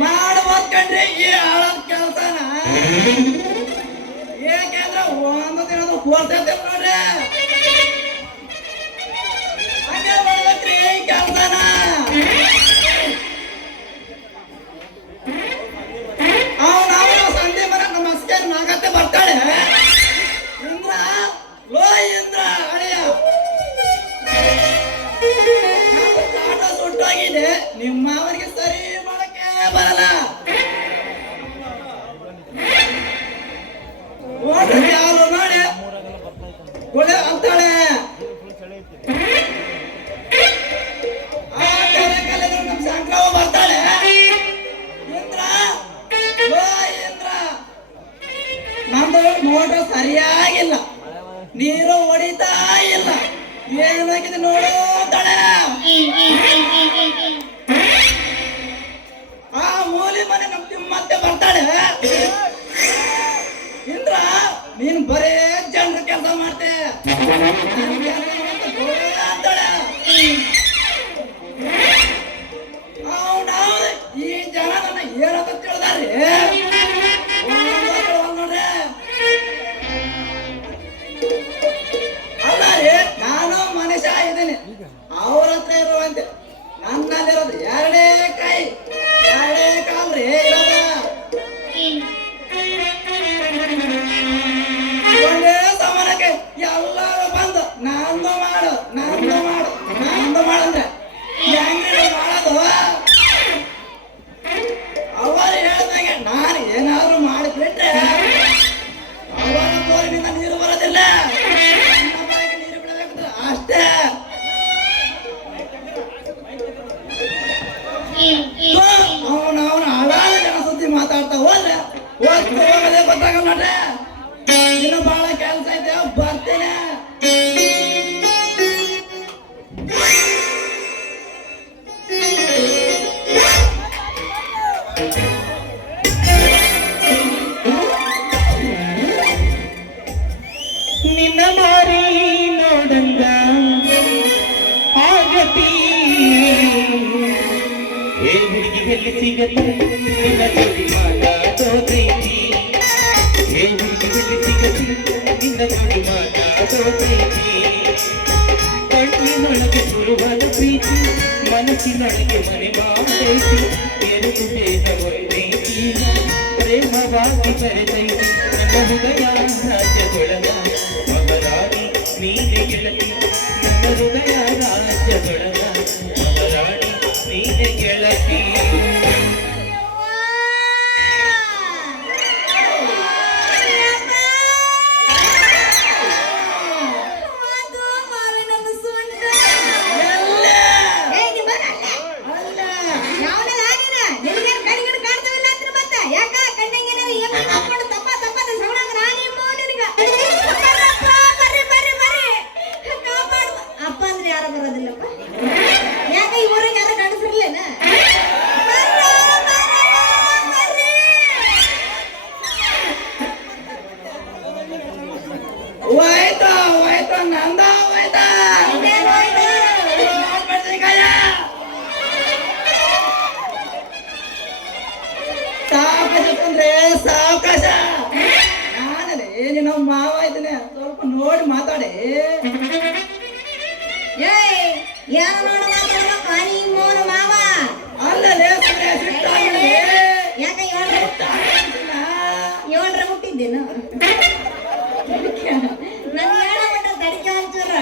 ಮಾಡ್ಬೇಕಂಡ್ರಿ ಈ ಹಾಳದ ಕೆಲಸನ ಏಕೆಂದ್ರ ಒಂದು ದಿನ ಹೋಗ್ತೈತೆ ನೋಡ್ರಿ ಹಂಗೆ ಮಾಡ್ಬೇಕ್ರಿ ಈ ಕೆಲಸನ ಅವನ ಸಂಧಿ ಮರ ನಮಸ್ಕಾರ ನಾಗತ್ತೆ ಬರ್ತಾಳೆ ಇಂದ್ರ ಲೋ ಇಂದ್ರ ಅಳಿಯ ಕಾಟ ಸುಟ್ಟಾಗಿದೆ ನಿಮ್ಮ ಅವರಿಗೆ ಸರಿ ಮಾಡಕ್ಕೆ ಬರಲ್ಲ ಯಾರು ನೋಡಿ ಕೊಳೆ ಅಂತಾಳೆ ನಮ್ಮ ಸಂಕ್ರಮ ಬರ್ತಾಳೆ ಇಂದ್ರ ಲೋ ಇಂದ್ರ ನಮ್ದು ಮೋಟರ್ ಸರಿಯಾಗಿಲ್ಲ ನೀರು ಹೊಡಿತಾ ಇಲ್ಲ ಏನಾಗಿದೆ ನೋಡು ಅಂತಾಳೆ ಆ ಮೂಲಿ ಮನೆ ನಮ್ ಮತ್ತೆ ಬರ್ತಾಳೆ ಇಂದ್ರ ನೀನ್ ಬರೇ ಜನರ ಕೆಲಸ ಮಾಡ್ತೆ ಅಂತಾಳೆ ಈ ಜನ ನನ್ನ ಏನಂತ ತಿಳಿದಾರ್ರಿ ನೋಡ್ರಿ ಅಲ್ಲ ರೀ ನಾನು ಮನುಷ್ಯ ಇದ್ದೀನಿ ಅವ್ರ ಹತ್ರ ಇರುವಂತೆ ನನ್ನಲ್ಲಿರೋದು ಎರಡೇ ಕೈ ಎರಡೇ ಕಾಲ್ರಿ ಇರೋದ ಒಂದೇ ಸಮಾನಕ್ಕೆ ಎಲ್ಲರೂ ಬಂದು ನಂದು ಮಾಡು ನಂದು ಮಾಡು ನಂದು ಮಾಡಂದ್ರೆ ಹೆಂಗ್ರಿ ಮಾಡೋದು ಅವರು ಹೇಳ್ದಂಗೆ ನಾನು ಏನಾದ್ರು ಮಾಡಿಬಿಟ್ರೆ ಅವರ ಬೋರಿನಿಂದ ನೀರು ಬರೋದಿಲ್ಲ ನೀರು ಬಿಡಬೇಕು ಅಷ್ಟೇ ಅವನ ಹಳಾದ ಜನ ಸುದ್ದಿ ಮಾತಾಡ್ತಾ ಹೋದ್ರೆ ಹೋಗದೆ ಗೊತ್ತಾಗಲ್ಲ ನೋಡ್ರೆ ಇನ್ನು ಬಹಳ ಕೆಲಸ ಐತೆ ಬರ್ತೇನೆ ನಿನ್ನ ಮಾರಿ ನೋಡಂಗ ಆಗತಿ ಏ ಹುಡುಗಿ ಎಲ್ಲಿ ಸಿಗತ್ತೆ ನಿನ್ನ ಜೋಡಿ ಮಾತಾಡೋದೈತಿ ಏ ಹುಡುಗಿ ಎಲ್ಲಿ ಸಿಗತ್ತೆ ನಿನ್ನ ಜೋಡಿ ಮಾತಾಡೋದೈತಿ ಕಣ್ಣಿನೊಳಗೆ ಶುರುವಾದ ಪ್ರೀತಿ ಮನಸ್ಸಿನೊಳಗೆ ಮನೆ ಮಾಡೈತಿ ಎರಡು ಬೇಗ ಒಳ್ಳೆೈತಿ ಪ್ರೇಮವಾಗಿ ಬರೆದೈತಿ ನನ್ನ ಹೃದಯ ರಾಜ್ಯದೊಳಗ ಮಹಾರಾಣಿ ನೀನೆ ಗೆಳತಿ ನನ್ನ ಹೃದಯ ರಾಜ್ಯದೊಳಗ ಮಹಾರಾಣಿ ನೀನೆ ಗೆಳತಿ ಸಾವಕಾಶ ನಾನೇ ನಿನ್ನ ಮಾವ ಇದ್ದೇನೆ ಸ್ವಲ್ಪ ನೋಡಿ ಮಾತಾಡಿ ಮಾವ ಅಲ್ಲೇ ಯಾಕ ಏಳ್ರ ಹುಟ್ಟಿದ್ದೇನು ನನ್ ಹೇಳ ಮಟ್ಟ ತಡಿಕೆ ಒಂಚೂರ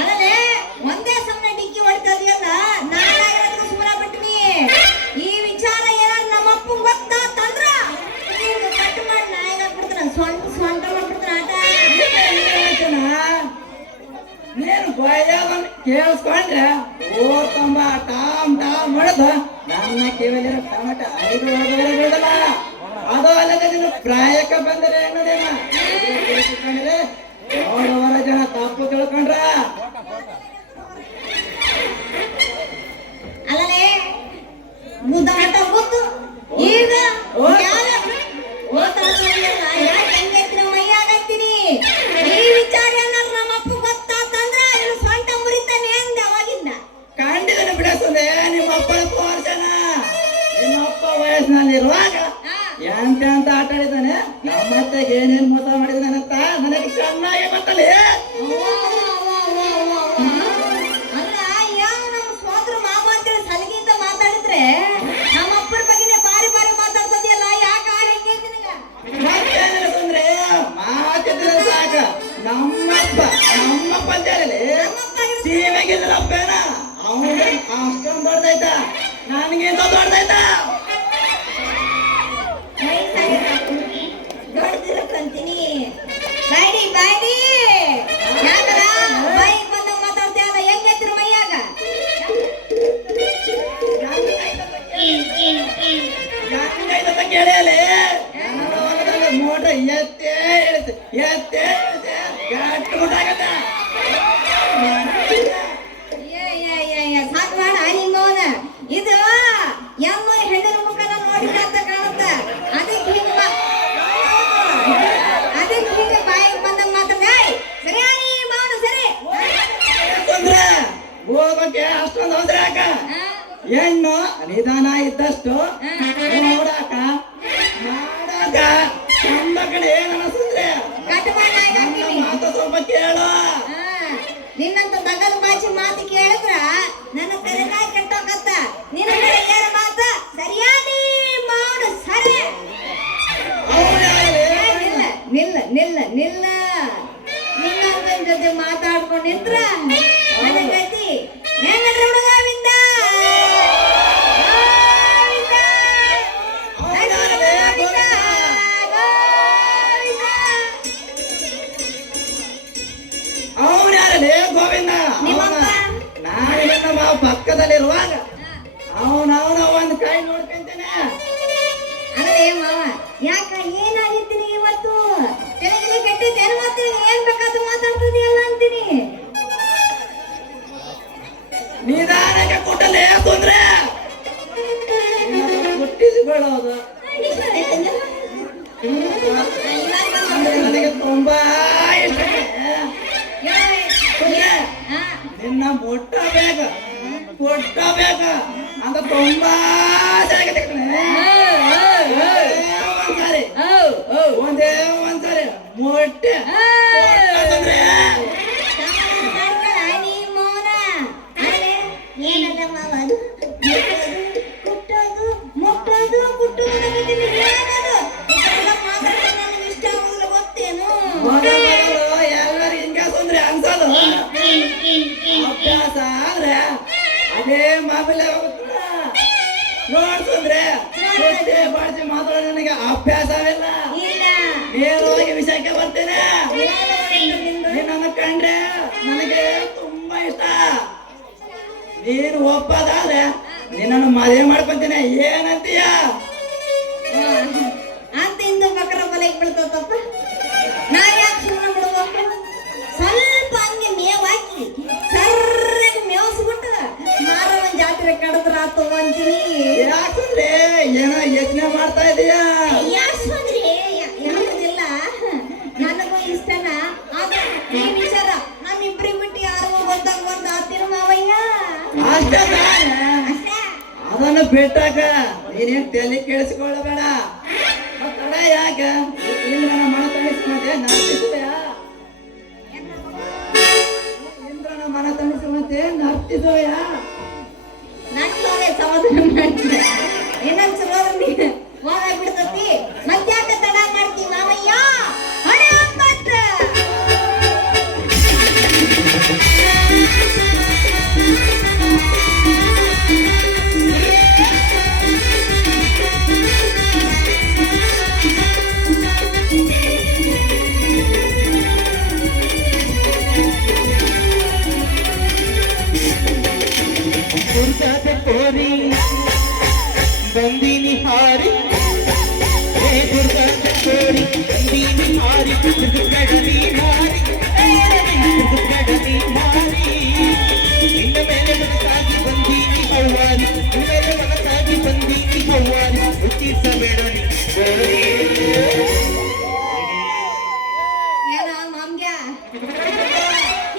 ಅಲ್ಲೇ ಒಂದೇ ಸಮಯ ಡಿಕ್ಕಿ ಹೊಡ್ತದಿಯಲ್ಲ ನಾನಾಗಿರೋದಕ್ಕೂ ಸುಮ್ಮನೆ ಬಿಟ್ಟಿನಿ ಈ ವಿಚಾರ ಏನಾದ್ರು ನಮ್ಮಪ್ಪ ಗೊತ್ತಾತಂದ್ರ ಕಟ್ಟು ಮಾಡಿ ನಾಯಿಗ ಬಿಡ್ತಾನ ಸ್ವಂತ ಮಾಡ್ಬಿಡ್ತಾನ ಆಟ ನೀನು ಬಯಲನ್ನು ಕೇಳಿಸ್ಕೊಂಡ್ರೆ ಓ ತಂಬ ಟಾಮ್ ಟಾಮ್ ಹೊಡೆದ ನನ್ನ ಕಿವಿಲಿರೋ ಟಮಟ 5 ಹೋಗೋದ್ರೆ ಬಿಡಲ್ಲ ಅದು ಅಲ್ಲದೆ ನೀನು ಪ್ರಾಯಕ್ಕೆ ಬಂದರೆ ಅನ್ನೋದೇನ ನೋಡುವರ ಜನ ತಪ್ಪು ತಿಳ್ಕೊಂಡ್ರ ಅಲ್ಲಲೇ ಮುದ್ದಾಟ ಗೊತ್ತು ಈಗ ಯಾಕೆ ಹೆಂಗೈತಿ ಮೈಯಾಗತ್ತೀನಿ ಈ ವಿಚಾರ ಏನಾದ್ರು ನಮ್ಮ ಅಪ್ಪ ಗೊತ್ತಾತಂದ್ರ ಇನ್ನು ಸೊಂಟ ಮುರಿತಾನೆ ಹೆಂಗ ಅವಾಗಿಂದ ಕಂಡಿದ್ದಾನೆ ಬಿಡಿಸದೆ ನಿಮ್ಮ ಅಪ್ಪನ ತೋರ್ಸನ ನಿಮ್ಮ ಅಪ್ಪ ವಯಸ್ಸಿನಲ್ಲಿರುವಾಗ ಎಂತ ಆಟ ಆಡಿದ್ದಾನೆ ನಮ್ಮತ್ತೆಗೆ ಏನೇನ್ ಮೋಸ ಮಾಡಿದ್ದಾನೆ ಅಂತ ನನಗೆ ಚೆನ್ನಾಗಿ ಗೊತ್ತಲ್ಲ ಅಲ್ಲ ಯಾವ ನಮ್ಮ ಸೋದ್ರ ಮಾವ ಅಂತೇಳಿ ಸಲಗಿಂತ ಮಾತಾಡಿದ್ರೆ ನಮ್ಮ ಅಪ್ಪನ ಬಗ್ಗೆನೇ ಬಾರಿ ಬಾರಿ ಮಾತಾಡ್ತದಿಯಲ್ಲ ಯಾಕೆ ಆಗೈತಿ ನಿನಗ ಮತ್ತೇನಿಲ್ಲ ಮಾತಿದ್ರೆ ಸಾಕ ನಮ್ಮಪ್ಪ ಅಂತ ಹೇಳಿ ಸೀಮೆಗಿಲ್ಲಪ್ಪೇನ ಅವನ ಅಷ್ಟೊಂದು ದೊಡ್ಡದಾಯ್ತ ನನಗಿಂತ ದೊಡ್ಡದಾಯ್ತ ದೊಡ್ಡದಿರಕ್ಕಂತೀನಿ ಬಾಯ್ಡಿ ಬಾಯ್ಡಿ ಯಾಕರ ಬಾಯಿಗೆ ಬಂದಾಗ ಮಾತಾಡ್ತೀಯಲ್ಲ ಹೆಂಗೈತ್ರ ಮೈಯಾಗ ಹೆಂಗೈತ ಕೇಳಿಯಲೇ ಮೋಟ ಎತ್ತೇ ಇಳಿತೆ ಎತ್ತೇ ಇಳಿತೆ ಗಟ್ಟು ಮುಟ್ಟಾಗತ್ತ ಸಾಕು ಮಾಡ ನಿಮ್ಮವನ ಇದು ಎಮ್ಮ ಹೆಣ್ಣಿನ ಮುಖನ ನೋಡಿದಂತ ಕಾಣುತ್ತ ಅದಕ್ಕೆ ಹಿಂಗ ಬಾಯಿಗೆ ಬಂದಂಗ ಮಾತಾಡ ಸರಿಯಾಗಿ ಮಾಡು ಸರಿ ತೊಂದ್ರೆ ಹೋಗಕ್ಕೆ ಅಷ್ಟೊಂದು ಹೋದ್ರೆ ಯಾಕ ಹೆಣ್ಣು ನಿಧಾನ ಇದ್ದಷ್ಟು ನೋಡಾಕ ಮಾಡಾಕ ನಮ್ಮ ಕಡೆ ಏನು ಅನಿಸ್ತಂದ್ರೆ ನನ್ನ ಮಾತು ಸ್ವಲ್ಪ ಕೇಳು ನಿನ್ನಂತ ದಗದ ಬಾಚಿ ಮಾತು ಕೇಳಿದ್ರ ನನ್ನ ತಲೆನಾಯಿ ಕೆಟ್ಟೋಗತ್ತ ನಿನ್ನ ಕಡೆ ಏನ ಮಾತ ಸರಿಯಾಗಿ ಮಾಡು ಸರಿ ನಿಲ್ಲ ನಿಲ್ಲ ನಿಲ್ಲ ನಿಲ್ಲ ನಿನ್ನ ಜೊತೆ ಮಾತಾಡ್ಕೊಂಡು ನಿಂತ್ರ ನನಗೈತಿ ಹೆಂಗಂದ್ರೆ ಹುಡುಗವಿಂದ ಅವನ್ಯಾರಲೇ ಗೋವಿಂದ ನಾನು ನಮ್ಮ ಪಕ್ಕದಲ್ಲಿರುವಾಗ ಅವನವನ ಒಂದು ಕೈ ನೋಡ್ಕೊಂತೇನೆ ಅದೇ ಮಾವ ಯಾಕ ಏನಾಗಿರ್ತೀನಿ ಇವತ್ತು ತಲೆಗೆ ಕೆಟ್ಟಿದ್ದೇನು ಮಾತೀನಿ ಏನ್ ಬೇಕಾದ್ರೂ ಮಾತಾಡ್ತಿದೆಯಲ್ಲ ಅಂತೀನಿ ನಿಧಾನಕ್ಕೆ ಕೊಟ್ಟಲೇ ತೊಂದ್ರೆ ಹುಟ್ಟಿಸಿಕೊಳ್ಳೋದು ನನಗೆ ತುಂಬಾ ಇಷ್ಟ ನಿನ್ನ ಮುಟ್ಟಬೇಕು ಕೊಟ್ಟಬೇಕು ಅಂತ ತುಂಬಾ ಚೆನ್ನಾಗತ್ತೆ ಒಂದ್ಸಾರಿ ಒಂದೇ ಒಂದ್ಸಾರಿ ಮೊಟ್ಟೆ ತೊಂದ್ರೆ ಏನಲ್ಲ ಮಾವ ಅದು ಕುಟ್ಟೋದು ಮುಟ್ಟೋದು ಕುಟ್ಟೋದು ಏನದು ನನಗೆ ಇಷ್ಟ ಆಗೋದಿಲ್ಲ ಗೊತ್ತೇನು ಎಲ್ಲರೂ ಹಿಂಗೆ ತೊಂದ್ರೆ ಅನ್ಸೋದು ಅಭ್ಯಾಸ ಆದ್ರೆ ಅದೇ ಮಾಮೂಲಿ ನೋಡ್ತಂದ್ರೆ ಬಾಡ್ಸಿ ಮಾತಾಡೋ ನನಗೆ ಅಭ್ಯಾಸವಿಲ್ಲ ನೇರವಾಗಿ ವಿಷಯಕ್ಕೆ ಬರ್ತೇನೆ ನನ್ನ ಕಂಡ್ರೆ ನನಗೆ ತುಂಬಾ ಇಷ್ಟ ನೀನು ಒಪ್ಪದಾದ್ರೆ ನಿನ್ನನ್ನು ಮದುವೆ ಮಾಡ್ಕೊಂತೀನಿ ಏನಂತೀಯ ಅಂತ ಇಂದು ಬಕರ ಬಲೆಗೆ ಬೀಳ್ತಪ್ಪ ನಾ ಯಾಕೆ ಸುಮ್ಮನೆ ಬಿಡ್ಬೇಕು ಸ್ವಲ್ಪ ಹಂಗೆ ಮೇವ್ ಹಾಕಿ ಸರ್ರಾಗಿ ಮೇವಸ್ಬಿಟ್ಟು ಮಾರವನ್ ಜಾತ್ರೆ ಕಡದ್ರ ಆತು ಅಂತೀನಿ ಯಾಕಂದ್ರೆ ಏನೋ ಯತ್ನೆ ಮಾಡ್ತಾ ಇದೀಯಾ ಯಾಕಂದ್ರೆ ಯಾವುದಿಲ್ಲ ನನಗೂ ಇಷ್ಟನ ಆದ್ರೆ ಈ ವಿಚಾರ ನಮ್ಮಿಬ್ರಿ ಬಿಟ್ಟು ಯಾರು ಗೊತ್ತಾಗ ಬಂದ ಆತಿರ ಮಾವಯ್ಯ ಅಷ್ಟೇ ಅದನ್ನು ಬಿಟ್ಟಾಕ ನೀನೇನ್ ತಲೆ ಕೇಳಿಸಿಕೊಳ್ಳಬೇಡ ತಡ ಯಾಕ ಇಂದ್ರನ ಮನ ತಣಿಸುವಂತೆ ನರ್ತಿಸುವೆಯ ಇಂದ್ರನ ಮನ ತಣಿಸುವಂತೆ ನರ್ತಿಸುವೆಯ ನಾಟ್ಲೋರೆ ಸಮಾಧಾನ ಮಾಡ್ತೀನಿ ಇನ್ನೊಂದು ಚಲೋ ಹೋಗ ಬಿಡ್ತತಿ ಮತ್ತ್ಯಾಕ ತಡ ಮಾಡ್ತಿ ಮಾವಯ್ಯ ಹಣೆ ಒಂಬತ್ತು ದುರ್ಗಾದ ಕೋರಿ ಬಂದಿನಿ ಹಾರಿ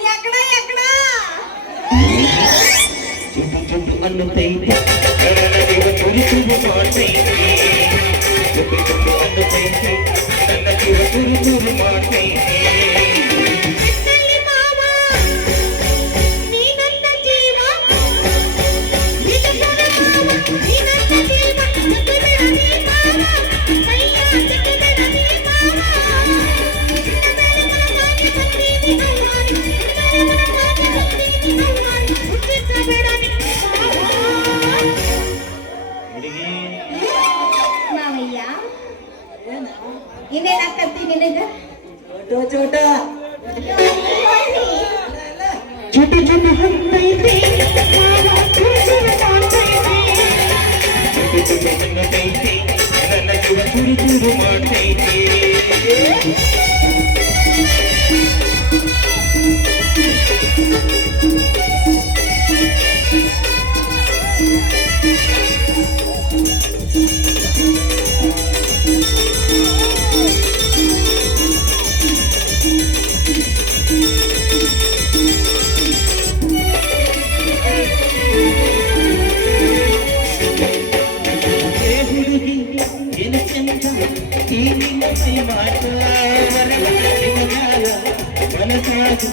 ಎಕ್ಕಡ ಎಕ್ಕಡ ಚುಟು ಚುಟು ಅನ್ನುತ್ತೈತೆ ನನ್ನ ಜೀವ ತುರು ತುರು ಮಾಡ್ತೈತೆ ಚುಟು ಚುಟು ಅನ್ನುತ್ತೈತೆ ನನ್ನ ಜೀವ ತುರು ತುರು ಮಾಡ್ತೈತೆ ಕಣ್ಣಲ್ಲಿ ಮಾವ ನೀ ನನ್ನ ಜೀವ ನಿಜವಾದ ಮಾವ ನೀ ನನ್ನ ಜೀವ ಜೊತೆಗೆ ನೀ ಮಾವ ಅಯ್ಯ ಜೊತೆಗೆ ನೀ ಮಾವ ನಿನ್ನ ಮೇಲೆ ಮನಸಾಗಿ ಬಂದೀನಿ ಅವ್ವಾರಿ ನಿನ್ನ ಮೇಲೆ ಮನಸಾಗಿ ಬಂದೀನಿ ಅವ್ವಾರಿ ಹುಟ್ಟಿಸಬೇಡ ನೀ ಮಾವ ಹುಡುಗಿ ಮಾವಯ್ಯ ಇನ್ನೇನಾಕತ್ತಿ ನಿನಗ ಚೋಟ ಚುಟು ಚುಟು ಅನ್ನುತ್ತೈತೆ ಮಾವ ತುರು ತುರು ಮಾಡ್ತೈತೆ ಚುಟು ಚುಟು ಅನ್ನುತ್ತೈತೆ ನನ್ನ ಜೀವ ತುರು ತುರು ಮಾಡ್ತೈತೆ ಏ ಹುಡುಗಿ ಏನು ಚಂದ ಈ ನಿನ್ನ ಮೈ ಮಾಟ ಮನಸಾಗಿ